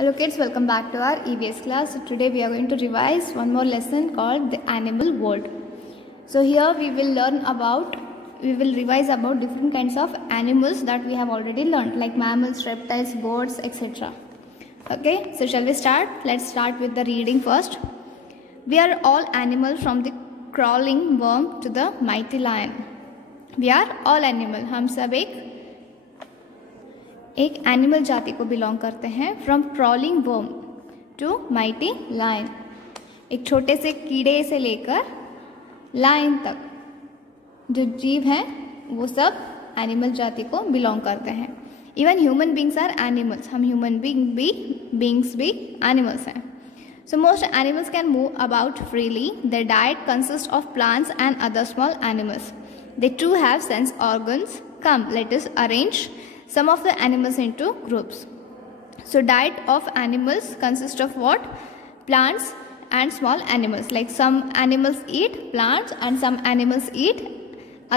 Hello kids, welcome back to our EVS class. So today we are going to revise one more lesson called the animal world. So here we will revise about different kinds of animals that we have already learned, like mammals, reptiles, birds, etc. Okay, so shall we start? Let's start with the reading first. We are all animals, from the crawling worm to the mighty lion. We are all animal. हम सब एक animal जाति को belong करते हैं. From crawling worm to mighty lion, एक छोटे से कीड़े से लेकर लायन तक जो जीव हैं वो सब एनिमल जाति को बिलोंग करते हैं. Even human beings are animals. हम ह्यूमन बींग्स भी एनिमल्स हैं. So most animals can move about freely. Their diet consist of plants and other small animals. They too have sense organs. Come let us arrange some of the animals into groups. So diet of animals consists of what? Plants and small animals. Like some animals eat plants and some animals eat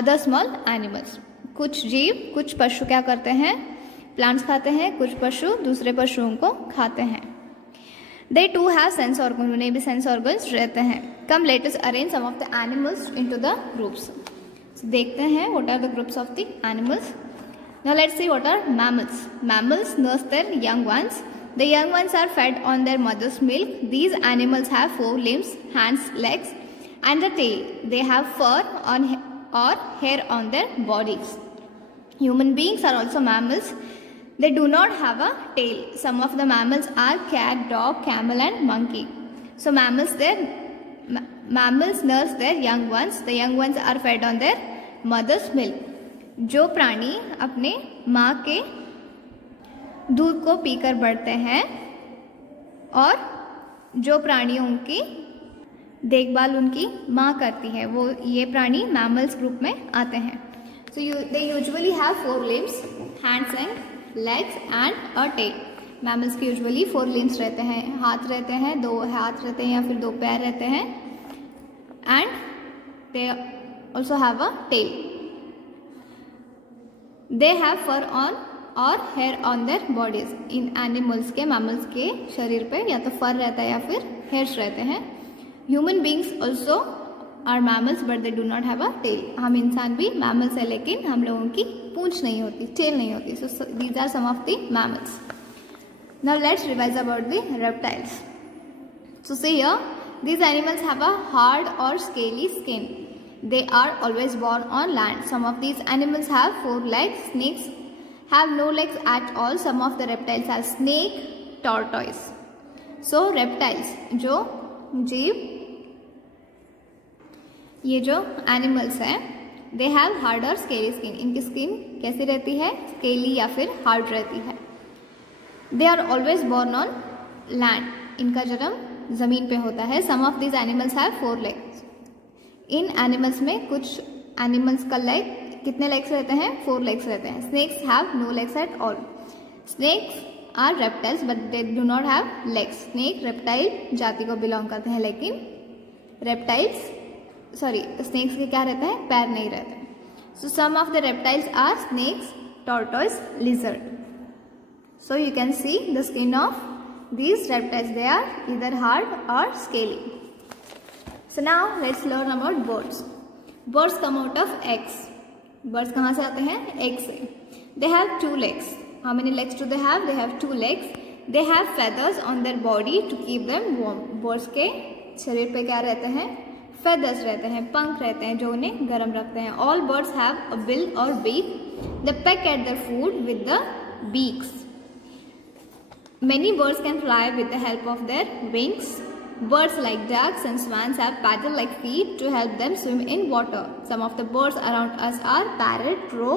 other small animals. कुछ जीव, कुछ पशु क्या करते हैं? Plants खाते हैं. कुछ पशु दूसरे पशुओं को खाते हैं. They too have sense organs. उन्हें भी sense organs रहते हैं. Come let us arrange some of the animals into the groups. So देखते हैं what are the groups of the animals. Now let's see what are mammals. Mammals nurse their young ones. The young ones are fed on their mother's milk. These animals have 4 limbs, hands, legs and a tail. They have fur or hair on their bodies. Human beings are also mammals. They do not have a tail. Some of the mammals are cat, dog, camel and monkey. So mammals nurse their young ones. The young ones are fed on their mother's milk. जो प्राणी अपने माँ के दूध को पीकर बढ़ते हैं और जो प्राणियों की देखभाल उनकी माँ करती है, वो ये प्राणी मैमल्स ग्रुप में आते हैं. So they usually have 4 limbs, hands and legs and a tail. Mammals के यूजुअली 4 लिम्स रहते हैं, हाथ रहते हैं, 2 हाथ रहते हैं या फिर 2 पैर रहते हैं. And they also have a tail. They have fur on और hair on their bodies. इन एनिमल्स के, मैमल्स के शरीर पे या तो फर रहता है या फिर हेयर्स रहते हैं. Human beings also are mammals but they do not have a tail. हम इंसान भी मैमल्स है लेकिन हम लोगों की पूंछ नहीं होती, टेल नहीं होती. So these are some of the mammals. Now let's revise about the reptiles. So see here, these animals have a hard or scaly skin. They are always born on land. Some of these animals have 4 legs. Snakes have no legs at all. Some of the reptiles are snake, tortoise. So reptiles, जो जीव, ये जो animals हैं, they have hard or scaly skin. इनकी skin कैसी रहती है? Scaly या फिर hard रहती है. They are always born on land. इनका जन्म जमीन पे होता है. Some of these animals have 4 legs. In animals में कुछ एनिमल्स का लेग, कितने लेग्स रहते हैं? 4 लेग्स रहते हैं. Snakes have no legs at all. Snakes are reptiles but they do not have legs. Snake reptile जाति को बिलोंग करते हैं लेकिन स्नेक्स के क्या रहते हैं? पैर नहीं रहते. So some of the reptiles are snakes, tortoise, lizard. So you can see the skin of these reptiles. They are either hard or scaly. So now let's learn about birds. Birds come out of eggs. Birds कहाँ से आते हैं? Egg से. They have 2 legs. How many legs do they have? They have 2 legs. They have feathers on their body to keep them warm. Birds के शरीर पे क्या रहते हैं? Feathers रहते हैं, पंख रहते हैं जो उन्हें गर्म रखते हैं. All birds have a bill or beak. They peck at their food with the beaks. Many birds can fly with the help of their wings. Birds like ducks and swans have paddle-like feet to help them swim in water. Some of the birds around us are parrot, crow,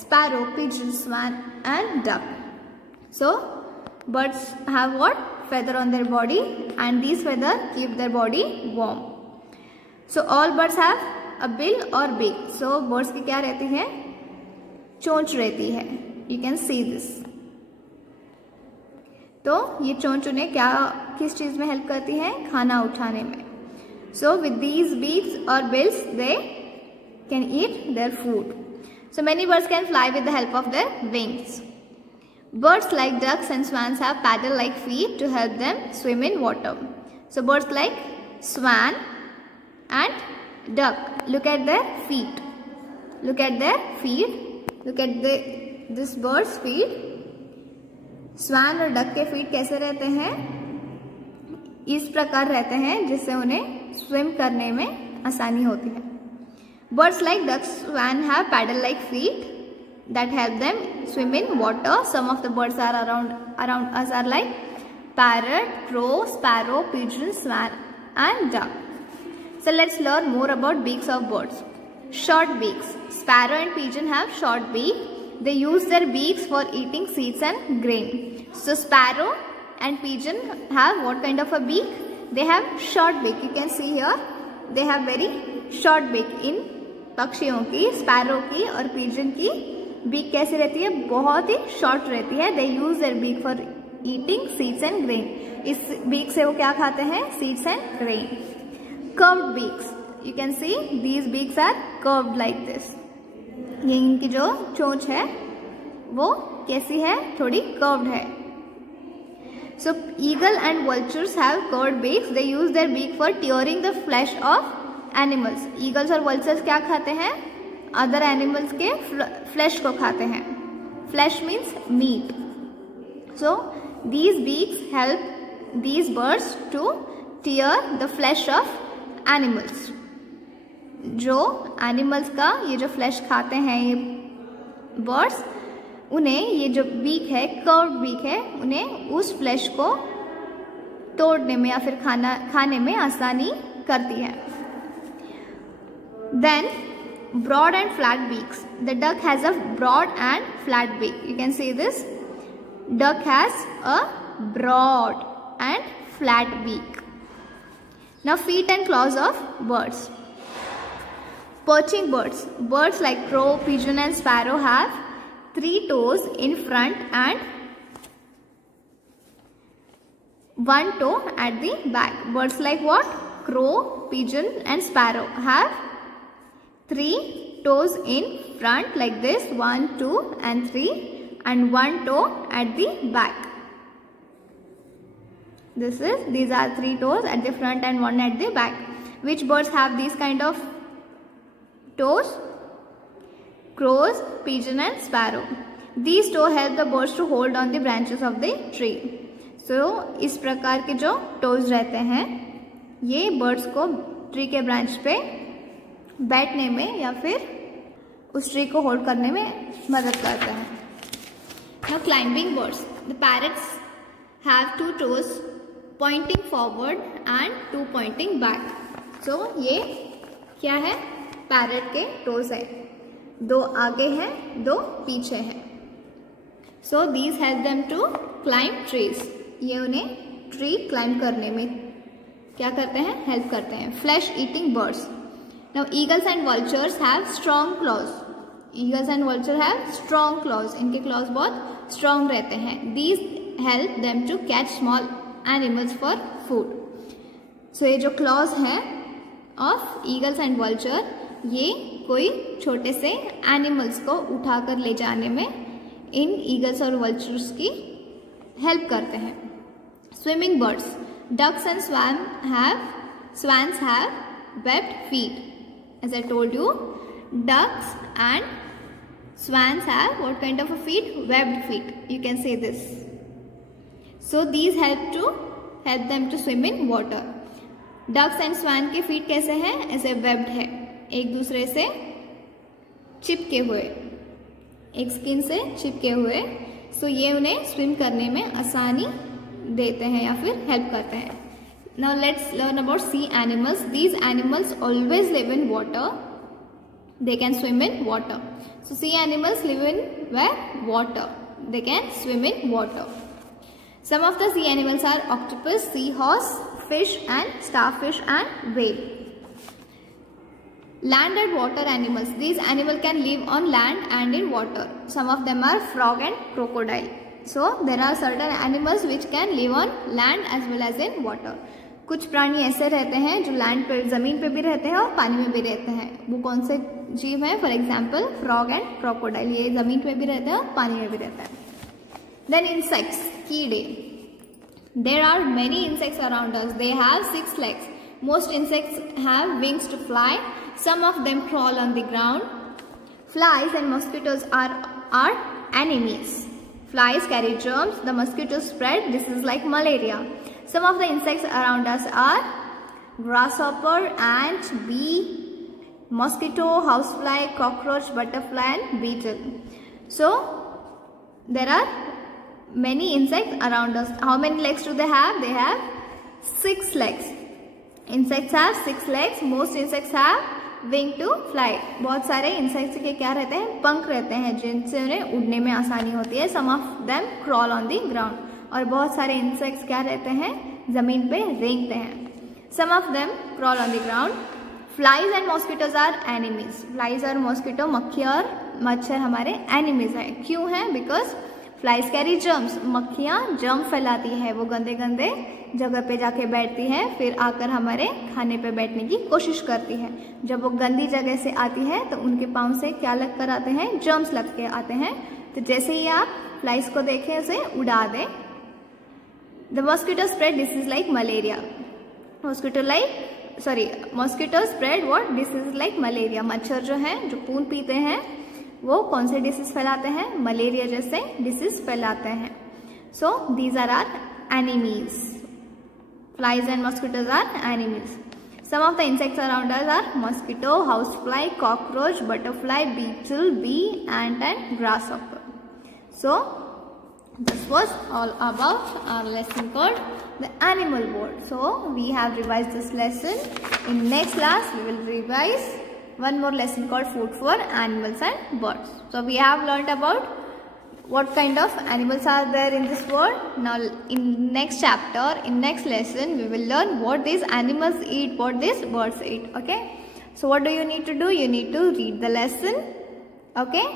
sparrow, pigeon, swan and duck. So, birds have what? Feather on their body and these feathers keep their body warm. So, all birds have a bill or beak. So, birds की क्या रहती है? चोंच रहती है. You can see this. तो ये चोंच उन्हें किस चीज में हेल्प करती है? खाना उठाने में. सो विद दीज बीक्स और bills they can eat their food. So many birds can fly with the help of their wings. Birds like ducks and swans have paddle-like feet to help them swim in water. So birds like swan and duck, look at their feet. Look at their feet. Look at this bird's feet. Swan और duck के feet कैसे रहते हैं? इस प्रकार रहते हैं जिससे उन्हें swim करने में आसानी होती है. Birds like ducks, swan have paddle-like feet that help them swim in water. Some of the birds are around us are like parrot, crow, sparrow, pigeon, swan and duck. So let's learn more about beaks of birds. Short beaks. Sparrow and pigeon have short beak. They use their beaks for eating seeds and grain. So sparrow and pigeon have what kind of a beak? They have short beak. You can see here they have very short beak. In पक्षियों की, sparrow की और pigeon की beak कैसे रहती है? बहुत ही short रहती है. They use their beak for eating seeds and grain. इस बीक से वो क्या खाते हैं? Seeds and grain. Curved beaks. You can see these beaks are curved like this. ये इनकी जो चोंच है वो कैसी है? थोड़ी कर्व्ड है. So eagle and vultures have curved beaks. They use their beak for tearing the flesh of animals. Eagles और वल्चर्स क्या खाते हैं? अदर एनिमल्स के फ्लैश को खाते हैं. Flesh means meat. So these beaks help these birds to tear the flesh of animals. जो animals का ये जो फ्लैश खाते हैं ये बर्ड्स, उन्हें ये जो बीक है, कर्व्ड बीक है, उन्हें उस फ्लैश को तोड़ने में या फिर खाने में आसानी करती है. Then broad and flat beaks. The duck has a broad and flat beak. You can see this. Duck has a broad and flat beak. Now feet and claws of birds. Perching birds. Birds like crow, pigeon and sparrow have 3 toes in front and 1 toe at the back. Birds like what? Crow, pigeon and sparrow have 3 toes in front like this, 1, 2 and 3, and 1 toe at the back. These are 3 toes at the front and 1 at the back. Which birds have these kind of toes? Crows, pigeon and sparrow. These toes help the birds to hold on the branches of the tree. So इस प्रकार के जो toes रहते हैं ये birds को tree के branch पे बैठने में या फिर उस ट्री को होल्ड करने में मदद करता है. Now climbing birds. The parrots have 2 toes pointing forward and 2 pointing back. So ये क्या है? पैरट के टोज है. 2 आगे हैं, 2 पीछे हैं. So these help them to climb trees. ये उन्हें ट्री क्लाइंब करने में क्या करते हैं? हेल्प करते हैं. Flesh eating birds. Now eagles and vultures have strong claws. Eagles and vultures have strong claws. इनके claws बहुत strong रहते हैं. These help them to catch small animals for food. So ये जो claws हैं of eagles and vulture, ये कोई छोटे से animals को उठाकर ले जाने में इन eagles और vultures की help करते हैं. Swimming birds. Ducks and swans have webbed feet. As I told you, ducks and swans have what kind of a feet? Webbed feet. You can say this. So these help them to swim in water. Ducks and swan के feet कैसे हैं? ऐसे webbed है, एक दूसरे से चिपके हुए, एक स्किन से चिपके हुए. So ये उन्हें swim करने में आसानी देते हैं या फिर help करते हैं. Now let's learn about sea animals. These animals always live in water. They can swim in water. So sea animals live in where? Water. They can swim in water. Some of the sea animals are octopus, seahorse, fish and starfish and whale. Land and water animals. These animals can live on land and in water. Some of them are frog and crocodile. So there are certain animals which can live on land as well as in water. कुछ प्राणी ऐसे रहते हैं जो land पे, जमीन पे भी रहते हैं और पानी में भी रहते हैं. वो कौन से जीव हैं? For example frog and crocodile. ये जमीन पे भी रहते हैं और पानी में भी रहते हैं. Then insects, कीड़े. There are many insects around us. They have 6 legs. Most insects have wings to fly. Some of them crawl on the ground. Flies and mosquitoes are enemies. Flies carry germs. The mosquitoes spread diseases like malaria. Some of the insects around us are grasshopper, ant, bee, mosquito, housefly, cockroach, butterfly and beetle. So there are many insects around us. How many legs do they have? They have 6 legs. Insects have 6 legs. Most insects have wing to fly. बहुत सारे insects के क्या रहते हैं? पंख रहते हैं जिनसे उन्हें उड़ने में आसानी होती है. Some of them crawl on the ground. और बहुत सारे insects क्या रहते हैं? जमीन पे रेंगते हैं. Some of them crawl on the ground. Flies and mosquitoes are enemies. Flies और mosquito, मक्खी और मच्छर हमारे enemies हैं. क्यों हैं? Because flies carry germs. मक्खियाँ जर्म फैलाती है. वो गंदे गंदे जगह पे जाके बैठती है, फिर आकर हमारे खाने पे बैठने की कोशिश करती है. जब वो गंदी जगह से आती है तो उनके पाँव से क्या लग कर आते हैं? जर्म्स लग के आते हैं. तो जैसे ही आप फ्लाइज को देखें उसे उड़ा दें. The mosquito spread disease like malaria. Mosquito spread what? Disease like malaria. मच्छर जो है, जो खून पीते हैं, वो कौन से डिसीज फैलाते हैं? मलेरिया जैसे डिसीज फैलाते हैं. So these are enemies. Flies and mosquitoes are enemies. Some of the insects around us are mosquito, housefly, cockroach, butterfly, beetle, bee, ant and grasshopper. So this was all about our lesson called the animal world. So we have revised this lesson. In next class we will revise one more lesson called food for animals and birds. So we have learned about what kind of animals are there in this world. Now in next chapter, in next lesson, we will learn what these animals eat, what these birds eat. Okay. So what do you need to do? You need to read the lesson. Okay.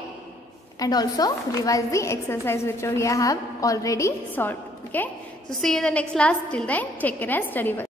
And also revise the exercise which we have already solved. Okay. So see you in the next class. Till then, take care and study well.